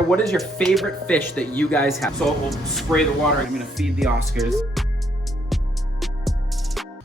What is your favorite fish that you guys have? So we'll spray the water. I'm gonna feed the Oscars.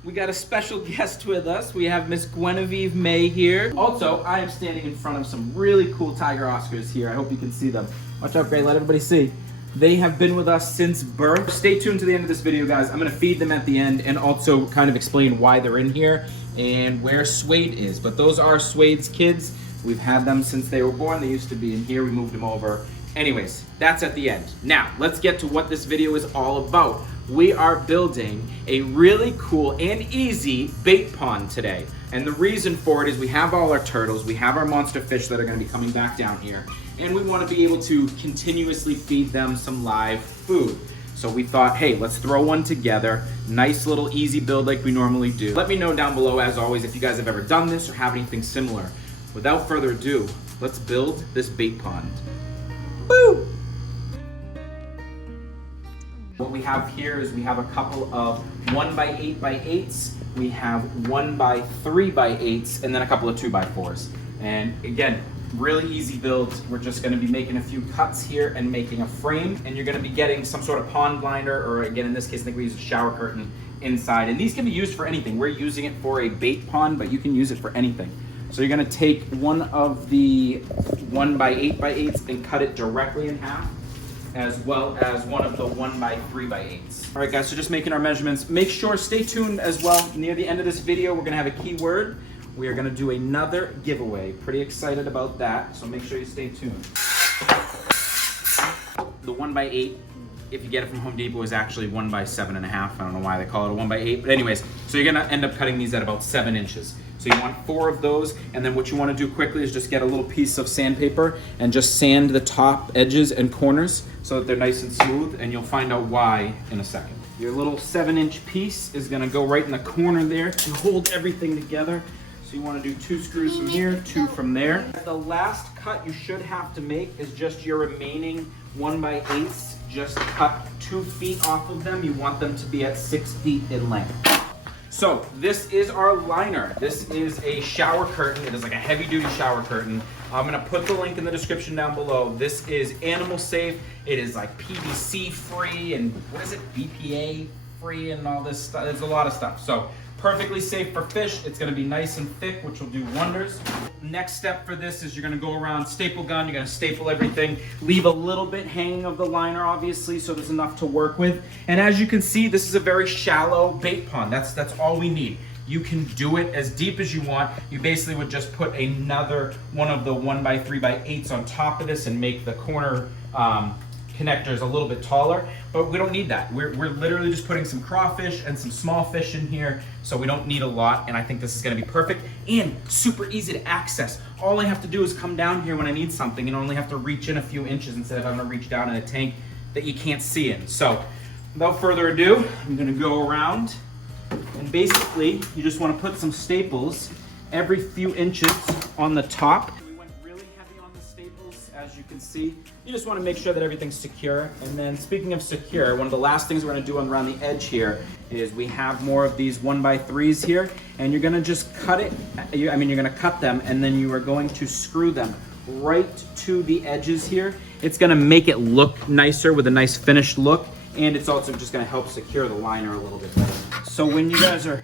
We got a special guest with us. We have Miss Guinevere May here. Also, I am standing in front of some really cool tiger Oscars here. I hope you can see them. Watch out, Gray, let everybody see. They have been with us since birth. Stay tuned to the end of this video, guys. I'm gonna feed them at the end and also kind of explain why they're in here and where Suede is. But those are Suede's kids. We've had them since they were born. They used to be in here. We moved them over. Anyways, that's at the end. Now, let's get to what this video is all about. We are building a really cool and easy bait pond today. And the reason for it is we have all our turtles, we have our monster fish that are gonna be coming back down here, and we wanna be able to continuously feed them some live food. So we thought, hey, let's throw one together. Nice little easy build like we normally do. Let me know down below, as always, if you guys have ever done this or have anything similar. Without further ado, let's build this bait pond. Woo! What we have here is we have a couple of 1x8x8s, we have 1x3x8s, and then a couple of 2x4s. And again, really easy build. We're just gonna be making a few cuts here and making a frame, and you're gonna be getting some sort of pond blinder, or again, in this case, I think we use a shower curtain inside. And these can be used for anything. We're using it for a bait pond, but you can use it for anything. So you're gonna take one of the 1x8x8s and cut it directly in half, as well as one of the 1x3x8s. All right, guys, so just making our measurements. Make sure, stay tuned as well. Near the end of this video, we're gonna have a keyword. We are gonna do another giveaway. Pretty excited about that, so make sure you stay tuned. The 1x8, if you get it from Home Depot, is actually 1x7.5. I don't know why they call it a 1x8, but anyways, so you're gonna end up cutting these at about 7 inches. So you want 4 of those, and then what you wanna do quickly is just get a little piece of sandpaper and just sand the top edges and corners so that they're nice and smooth, and you'll find out why in a second. Your little 7-inch piece is gonna go right in the corner there to hold everything together. So you wanna do 2 screws from here, 2 from there. The last cut you should have to make is just your remaining 1x8s. Just cut 2 feet off of them. You want them to be at 6 feet in length. So this is our liner. This is a shower curtain. It is like a heavy duty shower curtain. I'm gonna put the link in the description down below. This is animal safe. It is like PVC free and what is it, BPA free and all this stuff. There's a lot of stuff. So perfectly safe for fish. It's gonna be nice and thick, which will do wonders. Next step for this is you're gonna go around, staple gun, you're gonna staple everything, leave a little bit hanging of the liner, obviously, so there's enough to work with. And as you can see, this is a very shallow bait pond. That's all we need. You can do it as deep as you want. You basically would just put another one of the 1x3x8s on top of this and make the corner connectors a little bit taller, but we don't need that. We're literally just putting some crawfish and some small fish in here, so we don't need a lot, and I think this is gonna be perfect and super easy to access. All I have to do is come down here when I need something and only have to reach in a few inches instead of having to reach down in a tank that you can't see in. So without further ado, I'm gonna go around, and basically you just wanna put some staples every few inches on the top. As you can see, you just want to make sure that everything's secure. And then speaking of secure, one of the last things we're going to do around the edge here is we have more of these 1x3s here, and you're going to just cut it. You're going to cut them, and then you are going to screw them right to the edges here. It's going to make it look nicer with a nice finished look, and it's also just going to help secure the liner a little bit better. So when you guys are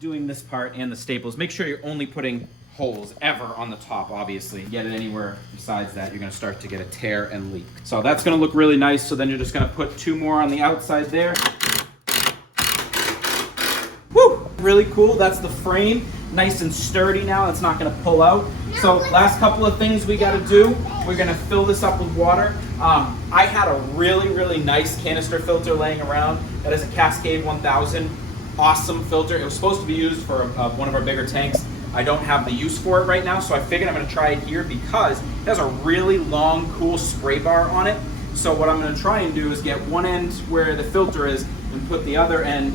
doing this part and the staples, make sure you're only putting holes ever on the top. Obviously, get it anywhere besides that, you're gonna start to get a tear and leak. So that's gonna look really nice. So then you're just gonna put 2 more on the outside there. Woo! Really cool. That's the frame. Nice and sturdy now. It's not gonna pull out. So last couple of things we gotta do. We're gonna fill this up with water. I had a really nice canister filter laying around. That is a Cascade 1000. Awesome filter. It was supposed to be used for one of our bigger tanks. I don't have the use for it right now, so I figured I'm gonna try it here because it has a really long, cool spray bar on it. So what I'm gonna try and do is get one end where the filter is and put the other end,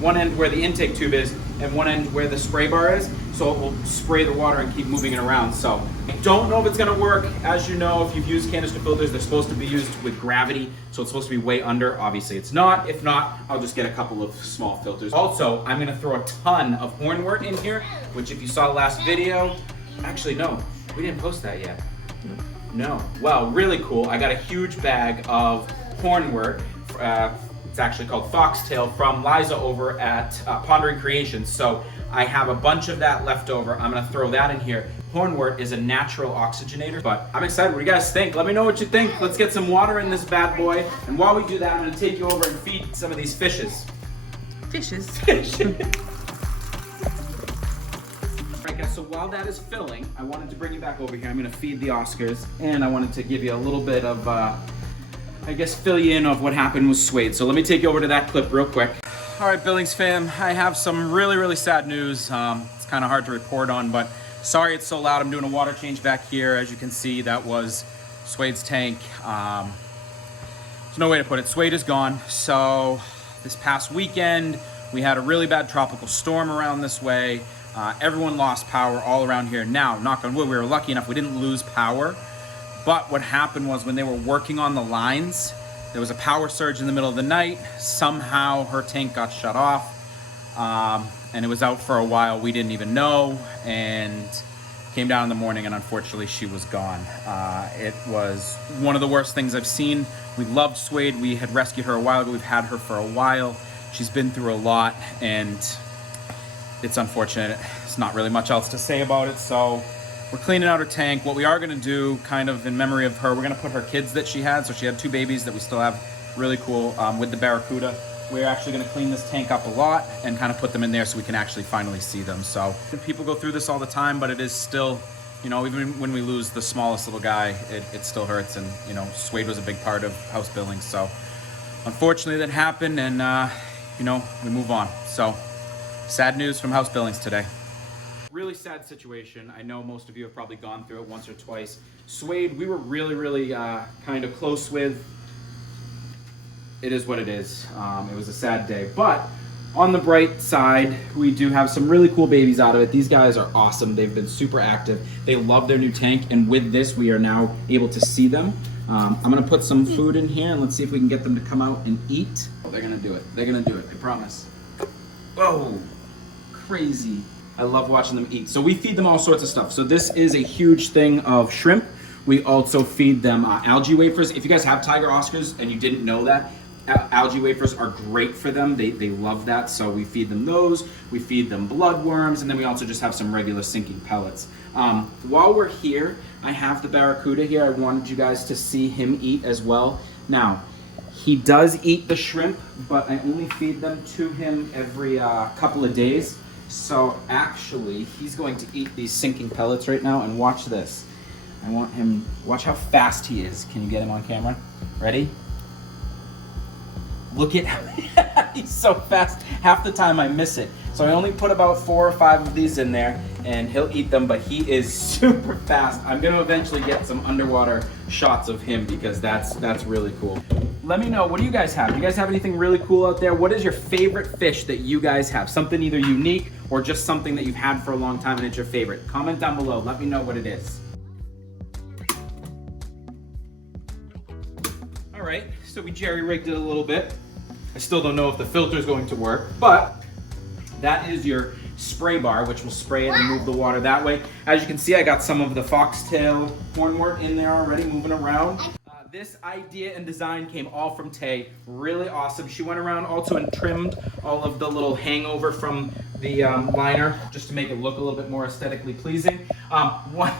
one end where the intake tube is and one end where the spray bar is, so it will spray the water and keep moving it around. So I don't know if it's gonna work. As you know, if you've used canister filters, they're supposed to be used with gravity, so it's supposed to be way under. Obviously it's not. If not, I'll just get a couple of small filters. Also, I'm gonna throw a ton of hornwort in here, which if you saw the last video, actually no, we didn't post that yet. No. Well, really cool. I got a huge bag of hornwort. It's actually called foxtail from Liza over at Pondering Creations. So I have a bunch of that left over. I'm gonna throw that in here. Hornwort is a natural oxygenator, but I'm excited. What do you guys think? Let me know what you think. Let's get some water in this bad boy. And while we do that, I'm gonna take you over and feed some of these fishes. Fishes? Alright guys, so while that is filling, I wanted to bring you back over here. I'm gonna feed the Oscars, and I wanted to give you a little bit of, I guess, fill you in of what happened with Suede. So let me take you over to that clip real quick. All right, Billings fam, I have some really, really sad news. It's kind of hard to report on, but sorry it's so loud. I'm doing a water change back here. As you can see, that was Suede's tank. There's no way to put it. Suede is gone. So this past weekend, we had a really bad tropical storm around this way. Everyone lost power all around here. Now, knock on wood, we were lucky enough we didn't lose power. But what happened was when they were working on the lines, there was a power surge in the middle of the night. Somehow her tank got shut off, and it was out for a while. We didn't even know, and came down in the morning, and unfortunately she was gone. It was one of the worst things I've seen. We loved Suede. We had rescued her a while ago. We've had her for a while. She's been through a lot, and it's unfortunate. There's not really much else to say about it, so we're cleaning out her tank. What we are gonna do, kind of in memory of her, we're gonna put her kids that she had. So she had 2 babies that we still have, really cool, with the Barracuda. We're actually gonna clean this tank up a lot and kind of put them in there so we can actually finally see them. So people go through this all the time, but it is still, you know, even when we lose the smallest little guy, it still hurts. And, you know, Suede was a big part of House Billings. So unfortunately that happened, and, you know, we move on. So sad news from House Billings today. Really sad situation. I know most of you have probably gone through it once or twice. Suede, we were really, really kind of close with. It is what it is. It was a sad day. But on the bright side, we do have some really cool babies out of it. These guys are awesome. They've been super active. They love their new tank. And with this, we are now able to see them. I'm going to put some food in here, and let's see if we can get them to come out and eat. Oh, they're going to do it. They're going to do it. I promise. Whoa. Crazy. I love watching them eat. So we feed them all sorts of stuff. So this is a huge thing of shrimp. We also feed them algae wafers. If you guys have tiger Oscars and you didn't know that, algae wafers are great for them. They love that. So we feed them those. We feed them bloodworms, and then we also just have some regular sinking pellets. While we're here, I have the Barracuda here. I wanted you guys to see him eat as well. Now, he does eat the shrimp, but I only feed them to him every couple of days. So actually, he's going to eat these sinking pellets right now, and watch this. I want him, watch how fast he is. Can you get him on camera? Ready? Look at how he's so fast. Half the time I miss it. So I only put about 4 or 5 of these in there, and he'll eat them, but he is super fast. I'm gonna eventually get some underwater shots of him because that's really cool. Let me know, what do you guys have? Do you guys have anything really cool out there? What is your favorite fish that you guys have? Something either unique or just something that you've had for a long time and it's your favorite. Comment down below, let me know what it is. All right, so we jerry-rigged it a little bit. I still don't know if the filter is going to work, but that is your spray bar, which will spray it and move the water that way. As you can see, I got some of the foxtail hornwort in there already, moving around. This idea and design came all from Tay. Really awesome. She went around also and trimmed all of the little hangover from the liner just to make it look a little bit more aesthetically pleasing. One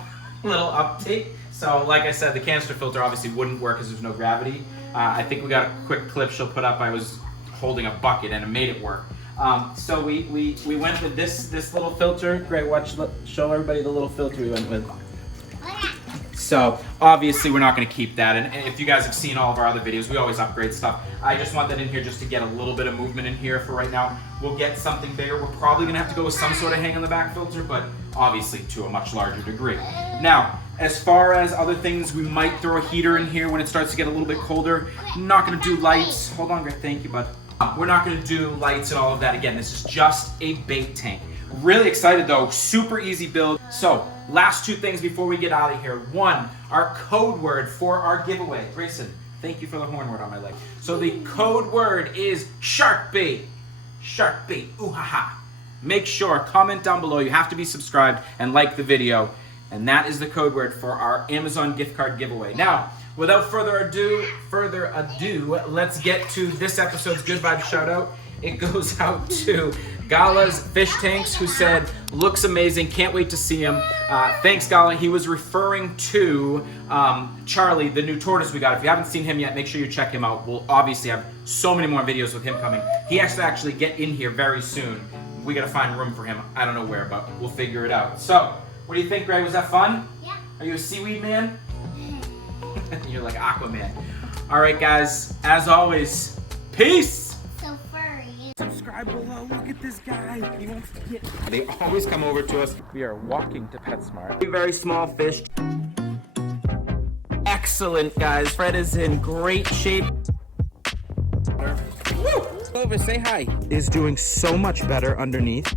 little update. So like I said, the canister filter obviously wouldn't work because there's no gravity. I think we got a quick clip she'll put up. I was holding a bucket and it made it work. So we went with this little filter. Great, show everybody the little filter we went with. So obviously we're not going to keep that, and if you guys have seen all of our other videos, we always upgrade stuff. I just want that in here just to get a little bit of movement in here for right now. We'll get something bigger. We're probably going to have to go with some sort of hang on the back filter, but obviously to a much larger degree. Now, as far as other things, we might throw a heater in here when it starts to get a little bit colder. Not going to do lights. Hold on, Greg. Thank you, bud. We're not going to do lights and all of that. Again, this is just a bait tank. Really excited though, super easy build. So, last 2 things before we get out of here. 1, our code word for our giveaway. Grayson, thank you for the horn word on my leg. So the code word is shark bait. Shark bait, ooh ha ha. Make sure, comment down below, you have to be subscribed and like the video. And that is the code word for our Amazon gift card giveaway. Now, without further ado, let's get to this episode's Good Vibes shout out. It goes out to Gala's Fish Tanks, who said, looks amazing, can't wait to see him. Thanks, Gala. He was referring to Charlie, the new tortoise we got. If you haven't seen him yet, make sure you check him out. We'll obviously have so many more videos with him coming. He has to actually get in here very soon. We gotta find room for him. I don't know where, but we'll figure it out. So, what do you think, Gray? Was that fun? Yeah. Are you a seaweed man? You're like Aquaman. All right, guys, as always, peace! So furry. Subscribe below. Look at this guy. He wants to get. They always come over to us. We are walking to PetSmart. Very small fish. Excellent, guys. Fred is in great shape. Woo! Over, say hi. Is doing so much better underneath.